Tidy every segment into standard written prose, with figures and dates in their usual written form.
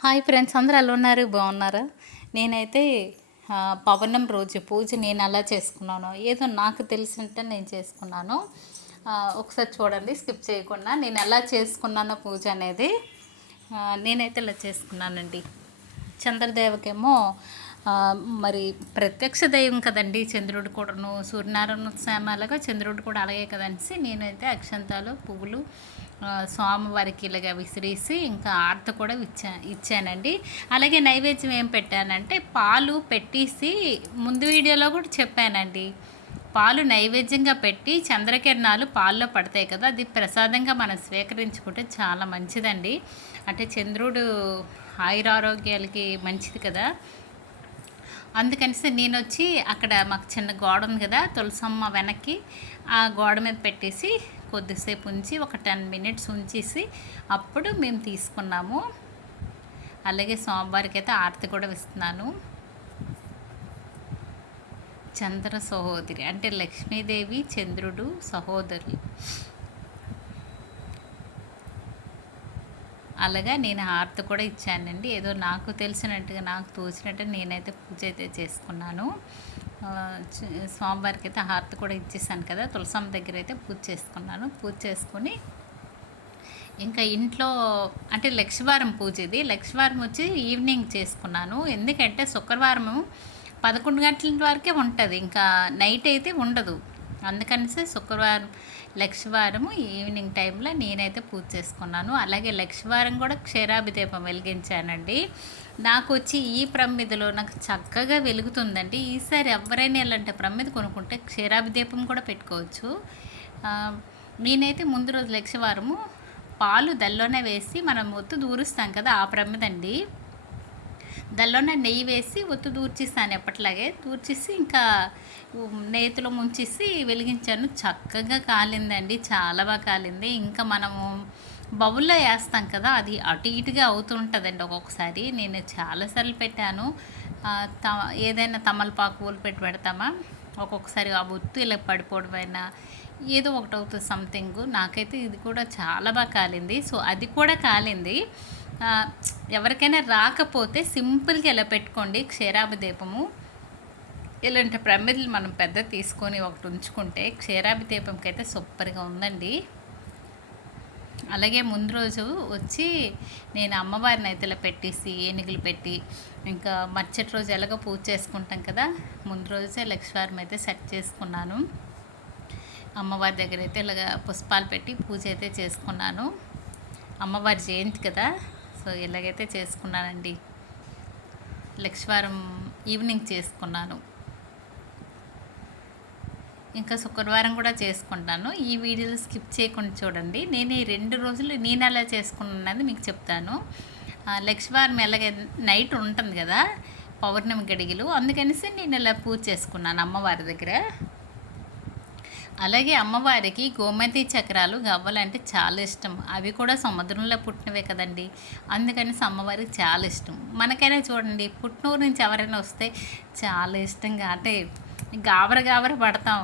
Hi friends, అందరూ ఎలా ఉన్నారు? బాగున్నారా? నేనైతే పౌర్ణం రోజు పూజ నేను ఎలా చేసుకున్నానో ఏదో నాకు తెలిసినట్టు నేను చేసుకున్నాను. ఒకసారి చూడండి, స్కిప్ చేయకుండా నేను ఎలా చేసుకున్నానో పూజ అనేది. నేనైతే ఇలా చేసుకున్నానండి. చంద్రదేవకేమో మరి ప్రత్యక్ష దైవం కదండి చంద్రుడు కూడాను. సూర్యనారాయణ స్వామి అలాగా చంద్రుడు కూడా అలాగే కదనేసి నేనైతే అక్షంతాలు పువ్వులు స్వామివారికి ఇలాగ విసిరేసి ఇంకా ఆర్త కూడా ఇచ్చానండి. అలాగే నైవేద్యం ఏం పెట్టానంటే పాలు పెట్టేసి ముందు వీడియోలో కూడా చెప్పానండి. పాలు నైవేద్యంగా పెట్టి చంద్రకిరణాలు పాల్లో పడతాయి కదా, అది ప్రసాదంగా మనం స్వీకరించుకుంటే చాలా మంచిదండి. అంటే చంద్రుడు ఆయురారోగ్యాలకి మంచిది కదా. అందుకనిసి నేను వచ్చి అక్కడ మాకు చిన్న గోడ ఉంది కదా, తులసమ్మ వెనక్కి ఆ గోడ మీద పెట్టేసి కొద్దిసేపు ఉంచి ఒక 10 మినిట్స్ ఉంచేసి అప్పుడు మేము తీసుకున్నాము. అలాగే సోమవారికి అయితే ఆరతి కూడా ఇస్తున్నాను. చంద్ర సహోదరి అంటే లక్ష్మీదేవి చంద్రుడు సహోదరులు. అలాగా నేను హారతి కూడా ఇచ్చానండి. ఏదో నాకు తెలిసినట్టుగా నాకు తోచినట్టు నేనైతే పూజ అయితే చేసుకున్నాను. స్వామివారికి అయితే హారతి కూడా ఇచ్చేసాను కదా, తులసమ్మ దగ్గర అయితే పూజ చేసుకున్నాను. పూజ చేసుకుని ఇంకా ఇంట్లో అంటే లక్షవారం పూజ, ఇది లక్షవారం వచ్చి ఈవినింగ్ చేసుకున్నాను. ఎందుకంటే శుక్రవారము 11 గంటల వరకే ఉంటుంది, ఇంకా నైట్ అయితే ఉండదు. అందుకనిసి శుక్రవారం లక్షవారము ఈవినింగ్ టైంలో నేనైతే పూజ చేసుకున్నాను. అలాగే లక్షవారం కూడా క్షీరాభిదీపం వెలిగించానండి. నాకు వచ్చి ఈ ప్రమిదలో నాకు చక్కగా వెలుగుతుందండి. ఈసారి ఎవరైనా ఇలాంటి ప్రమిద కొనుక్కుంటే క్షీరాభిదీపం కూడా పెట్టుకోవచ్చు. నేనైతే ముందు రోజు లక్షవారము పాలు దల్లోనే వేసి మనం ఒత్తు దూరుస్తాం కదా, ఆ ప్రమిదండి. దానిలోనే నెయ్యి వేసి ఒత్తు దూర్చేసాను, ఎప్పట్లాగే దూర్చేసి ఇంకా నేతిలో ముంచేసి వెలిగించాను. చక్కగా కాలిందండి, చాలా బాగా కాలింది. ఇంకా మనము బౌల్లో వేస్తాం కదా, అది అటు ఇటుగా అవుతుంటుందండి ఒక్కొక్కసారి. నేను చాలాసార్లు పెట్టాను. ఏదైనా తమలపాకు పూలు పెడతామా, ఒక్కొక్కసారి ఆ ఒత్తు ఇలా పడిపోవడమైనా ఏదో ఒకటి అవుతుంది సంథింగ్. నాకైతే ఇది కూడా చాలా బాగా కాలింది. సో అది కూడా కాలింది. ఎవరికైనా రాకపోతే సింపుల్గా ఇలా పెట్టుకోండి క్షీరాభిదీపము. ఇలాంటి ప్రమిదలు మనం పెద్ద తీసుకొని ఒకటి ఉంచుకుంటే క్షీరాభిదీపంకి అయితే సూపర్గా ఉందండి. అలాగే ముందు రోజు వచ్చి నేను అమ్మవారిని అయితే ఇలా పెట్టేసి ఏనుగులు పెట్టి ఇంకా మరుసటి రోజు ఎలాగో పూజ చేసుకుంటాం కదా, ముందు రోజే లక్ష్మీవారం అయితే సెట్ చేసుకున్నాను. అమ్మవారి దగ్గర అయితే ఇలాగ పుష్పాలు పెట్టి పూజ అయితే చేసుకున్నాను. అమ్మవారి జయంతి కదా, సో ఇలాగైతే చేసుకున్నానండి. లక్షవారం ఈవినింగ్ చేసుకున్నాను. ఇంకా శుక్రవారం కూడా చేసుకుంటాను. ఈ వీడియోలో స్కిప్ చేయకుండా చూడండి. నేను ఈ 2 రోజులు నేను ఎలా చేసుకున్నది మీకు చెప్తాను. లక్షవారం ఎలాగ నైట్ ఉంటుంది కదా పౌర్ణమి గడిగిలు, అందుకనేసి నేను ఇలా పూజ చేసుకున్నాను అమ్మవారి దగ్గర. అలాగే అమ్మవారికి గోమతి చక్రాలు గవ్వలంటే చాలా ఇష్టం. అవి కూడా సముద్రంలో పుట్టినవే కదండి, అందుకని అమ్మవారికి చాలా ఇష్టం. మనకైనా చూడండి, పుట్టినూరు నుంచి ఎవరైనా వస్తే చాలా ఇష్టంగా అంటే గాబర పడతాం,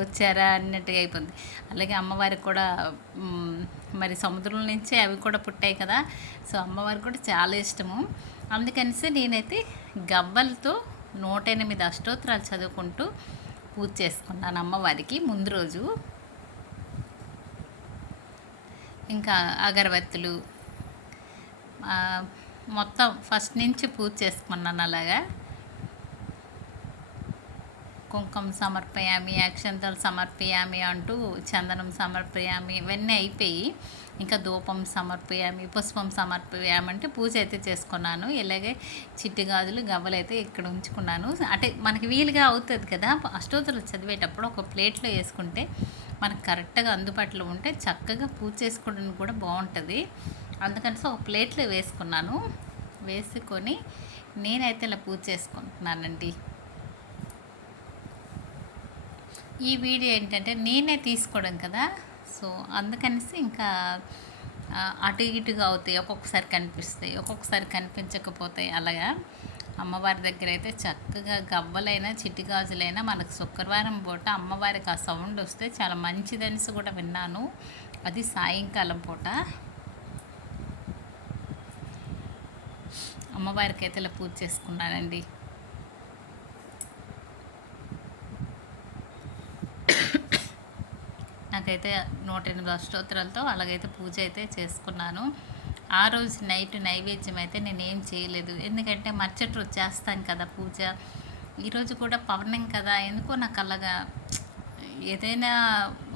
వచ్చారా అన్నట్టుగా అయిపోద్ది. అలాగే అమ్మవారికి కూడా మరి సముద్రం నుంచి అవి కూడా పుట్టాయి కదా, సో అమ్మవారికి కూడా చాలా ఇష్టము. అందుకనిసి నేనైతే గవ్వలతో 108 అష్టోత్తరాలు చదువుకుంటూ పూజ చేసుకున్నాను అమ్మవారికి ముందు రోజు. ఇంకా అగరబత్తులు మొత్తం ఫస్ట్ నుంచి పూజ చేసుకున్నాను. అలాగా కుంకుమ సమర్పయామి, అక్షంతలు సమర్పయామి అంటూ చందనం సమర్పయామి ఇవన్నీ అయిపోయి ఇంకా ధూపం సమర్పయామి, పుష్పం సమర్పయామి అంటే పూజ అయితే చేసుకున్నాను. ఇలాగే చిట్టి గాజులు గవ్వలు అయితే ఇక్కడ ఉంచుకున్నాను. అంటే మనకి వీలుగా అవుతుంది కదా, అష్టోత్తరాలు చదివేటప్పుడు ఒక ప్లేట్లో వేసుకుంటే మనకు కరెక్ట్గా అందుబాటులో ఉంటే చక్కగా పూజ చేసుకోవడానికి కూడా బాగుంటుంది. అందుకని ఒక ప్లేట్లో వేసుకున్నాను. వేసుకొని నేనైతే ఇలా పూజ చేసుకుంటున్నానండి. ఈ వీడియో ఏంటంటే నేనే తీసుకోవడం కదా, సో అందుకనేసి ఇంకా అటు ఇటుగా అవుతాయి, ఒక్కొక్కసారి కనిపిస్తాయి, ఒక్కొక్కసారి కనిపించకపోతాయి. అలాగా అమ్మవారి దగ్గర అయితే చక్కగా గవ్వలైనా చిట్టి గాజులైనా మనకు శుక్రవారం పూట అమ్మవారికి ఆ సౌండ్ వస్తే చాలా మంచిదనిసి కూడా విన్నాను. అది సాయంకాలం పూట. అమ్మవారికి అయితే ఇలా పూజ చేసుకున్నానండి. నాకైతే 108 అష్టోత్తరాలతో అలాగైతే పూజ అయితే చేసుకున్నాను. ఆ రోజు నైట్ నైవేద్యం అయితే నేనేం చేయలేదు, ఎందుకంటే మరుసటి రోజు చేస్తాను కదా పూజ. ఈరోజు కూడా పౌర్ణమి కదా, ఎందుకో నాకు అలాగా ఏదైనా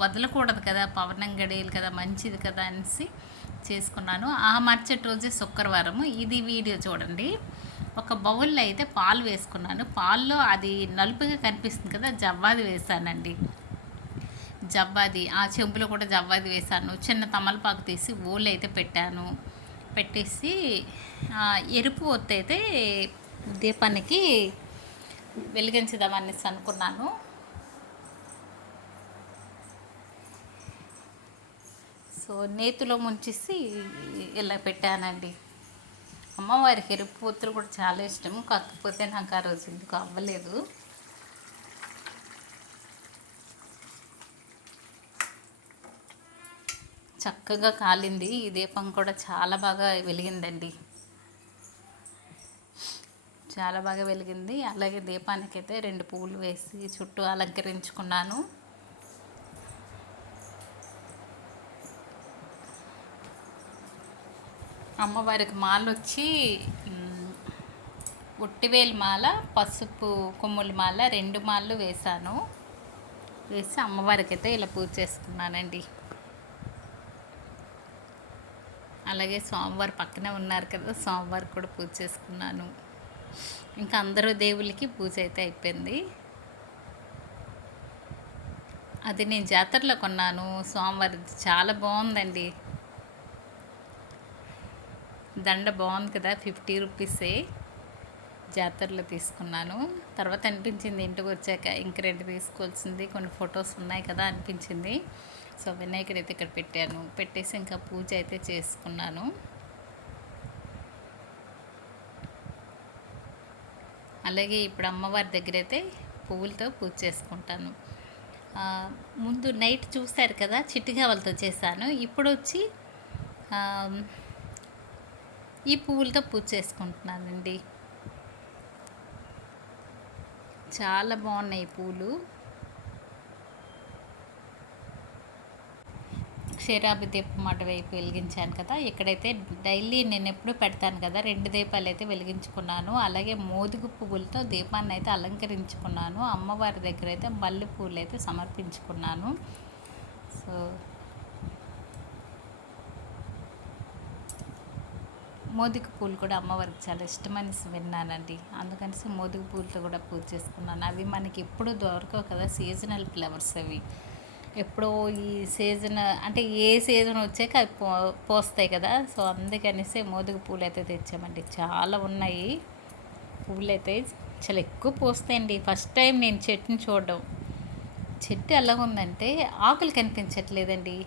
వదలకూడదు కదా, పౌర్ణమి గడియలు కదా, మంచిది కదా అనేసి చేసుకున్నాను. ఆ మరుసటి రోజే శుక్రవారము. ఇది వీడియో చూడండి. ఒక బౌల్లో అయితే పాలు వేసుకున్నాను. పాల్లో అది నలుపుగా కనిపిస్తుంది కదా, జవ్వాది వేసానండి. జవ్వాది ఆ చెంబులో కూడా జవ్వాది వేసాను. చిన్న తమలపాకు తీసి ఓళ్ళు అయితే పెట్టాను. పెట్టేసి ఎరుపు ఒత్తి అయితే దీపానికి వెలిగించుదామనేసి అనుకున్నాను. సో నేతిలో ముంచేసి ఇలా పెట్టానండి. అమ్మవారికి ఎరుపు ఒత్తులు కూడా చాలా ఇష్టం, కాకపోతే నాకు ఆ రోజు ఎందుకు అవ్వలేదు. చక్కగా కాలింది. ఈ దీపం కూడా చాలా బాగా వెలిగిందండి, చాలా బాగా వెలిగింది. అలాగే దీపానికైతే 2 పువ్వులు వేసి చుట్టూ అలంకరించుకున్నాను. అమ్మవారికి మాల వచ్చి ఒట్టివేలు మాల, పసుపు కొమ్ముల మాల 2 మాలలు వేశాను. వేసి అమ్మవారికి అయితే ఇలా పూజ చేసుకున్నానండి. అలాగే స్వామివారు పక్కనే ఉన్నారు కదా, స్వామివారికి కూడా పూజ చేసుకున్నాను. ఇంకా అందరూ దేవుళ్ళకి పూజ అయితే అయిపోయింది. అది నేను జాతరలో కొన్నాను. స్వామివారిది చాలా బాగుందండి. దండ బాగుంది కదా, 50 రూపీసే. జాతరలో తీసుకున్నాను. తర్వాత అనిపించింది ఇంటికి వచ్చాక ఇంక 2 తీసుకోవాల్సింది, కొన్ని ఫొటోస్ ఉన్నాయి కదా అనిపించింది. సో వినాయకుడు అయితే ఇక్కడ పెట్టాను. పెట్టేసి ఇంకా పూజ అయితే చేసుకున్నాను. అలాగే ఇప్పుడు అమ్మవారి దగ్గర అయితే పువ్వులతో పూజ చేసుకుంటాను. ముందు నైట్ చూస్తారు కదా, చిట్టిగావలతో చేశాను. ఇప్పుడు వచ్చి ఈ పువ్వులతో పూజ చేసుకుంటున్నానండి. చాలా బాగున్నాయి పూలు. క్షీరాభి దీపం అటువైపు వెలిగించాను కదా, ఇక్కడైతే డైలీ నేను ఎప్పుడు పెడతాను కదా, 2 దీపాలు అయితే వెలిగించుకున్నాను. అలాగే మోదుగు పువ్వులతో దీపాన్ని అయితే అలంకరించుకున్నాను. అమ్మవారి దగ్గర అయితే మల్లె పువ్వులు అయితే సమర్పించుకున్నాను. సో మోదుగు పూలు కూడా అమ్మవారికి చాలా ఇష్టమని విన్నానండి, అందుకని మోదుగు పూలతో కూడా పూజ చేసుకున్నాను. అవి మనకి ఎప్పుడు దొరకవు కదా, సీజనల్ ఫ్లవర్స్ అవి. ఎప్పుడో ఈ సీజన్ అంటే ఏ సీజన్ వచ్చాక అవి పోస్తాయి కదా, సో అందుకనేసి మోదుగు పూలు అయితే తెచ్చామండి. చాలా ఉన్నాయి పూలు అయితే, చాలా ఎక్కువ పోస్తాయండి. ఫస్ట్ టైం నేను చెట్టుని చూడడం. చెట్టు ఎలా ఉందంటే ఆకులు కనిపించట్లేదండి.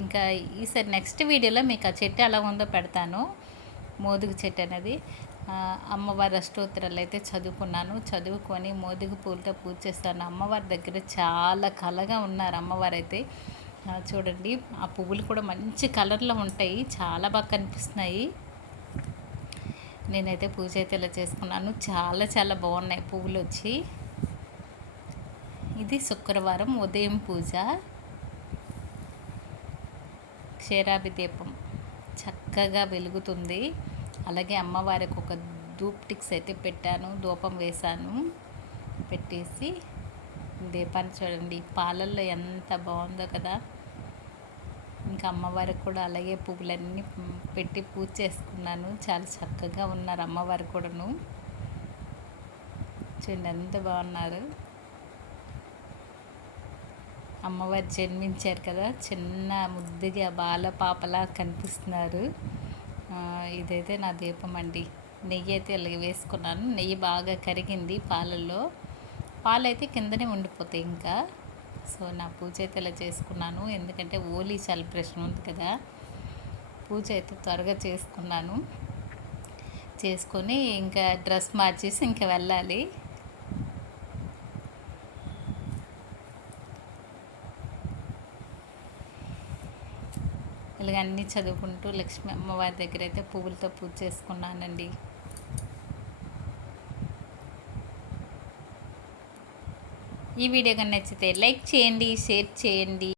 ఇంకా ఈసారి నెక్స్ట్ వీడియోలో మీకు ఆ చెట్టు ఎలా ఉందో పెడతాను. మోదుగు చెట్టు అనేది అమ్మవారి అష్టోత్తరాలు అయితే చదువుకున్నాను. చదువుకొని మోదుగు పూలతో పూజ చేస్తాను. అమ్మవారి దగ్గర చాలా కళగా ఉన్నారు అమ్మవారు అయితే. చూడండి, ఆ పువ్వులు కూడా మంచి కలర్లో ఉంటాయి, చాలా బాగా కనిపిస్తున్నాయి. నేనైతే పూజ అయితే ఇలా చేసుకున్నాను. చాలా చాలా బాగున్నాయి పువ్వులు వచ్చి. ఇది శుక్రవారం ఉదయం పూజ. క్షీరాభి దీపం చక్కగా వెలుగుతుంది. అలాగే అమ్మవారికి ఒక ధూప్ టిక్స్ అయితే పెట్టాను, ధూపం వేశాను. పెట్టేసి దీపాన్ని చూడండి, పాలల్లో ఎంత బాగుందో కదా. ఇంకా అమ్మవారికి కూడా అలాగే పువ్వులన్నీ పెట్టి పూజ చేసుకున్నాను. చాలా చక్కగా ఉన్నారు అమ్మవారు కూడాను. చూడండి ఎంత బాగున్నారు. అమ్మవారు జన్మించారు కదా, చిన్న ముద్దుగా బాల పాపలా కనిపిస్తున్నారు. ఇదైతే నా దీపం అండి. నెయ్యి అయితే ఇలాగ వేసుకున్నాను. నెయ్యి బాగా కరిగింది పాలల్లో. పాలు అయితే కిందనే ఉండిపోతాయి ఇంకా. సో నా పూజ అయితే ఇలా చేసుకున్నాను, ఎందుకంటే ఓలీ సెలబ్రేషన్ ఉంది కదా. పూజ అయితే త్వరగా చేసుకున్నాను. చేసుకొని ఇంకా డ్రెస్ మార్చేసి ఇంకా వెళ్ళాలి. ఇలాగ అన్నీ చదువుకుంటూ లక్ష్మీ అమ్మవారి దగ్గర అయితే పువ్వులతో పూజ చేసుకున్నానండి. ఈ వీడియో కానీ నచ్చితే లైక్ చేయండి, షేర్ చేయండి.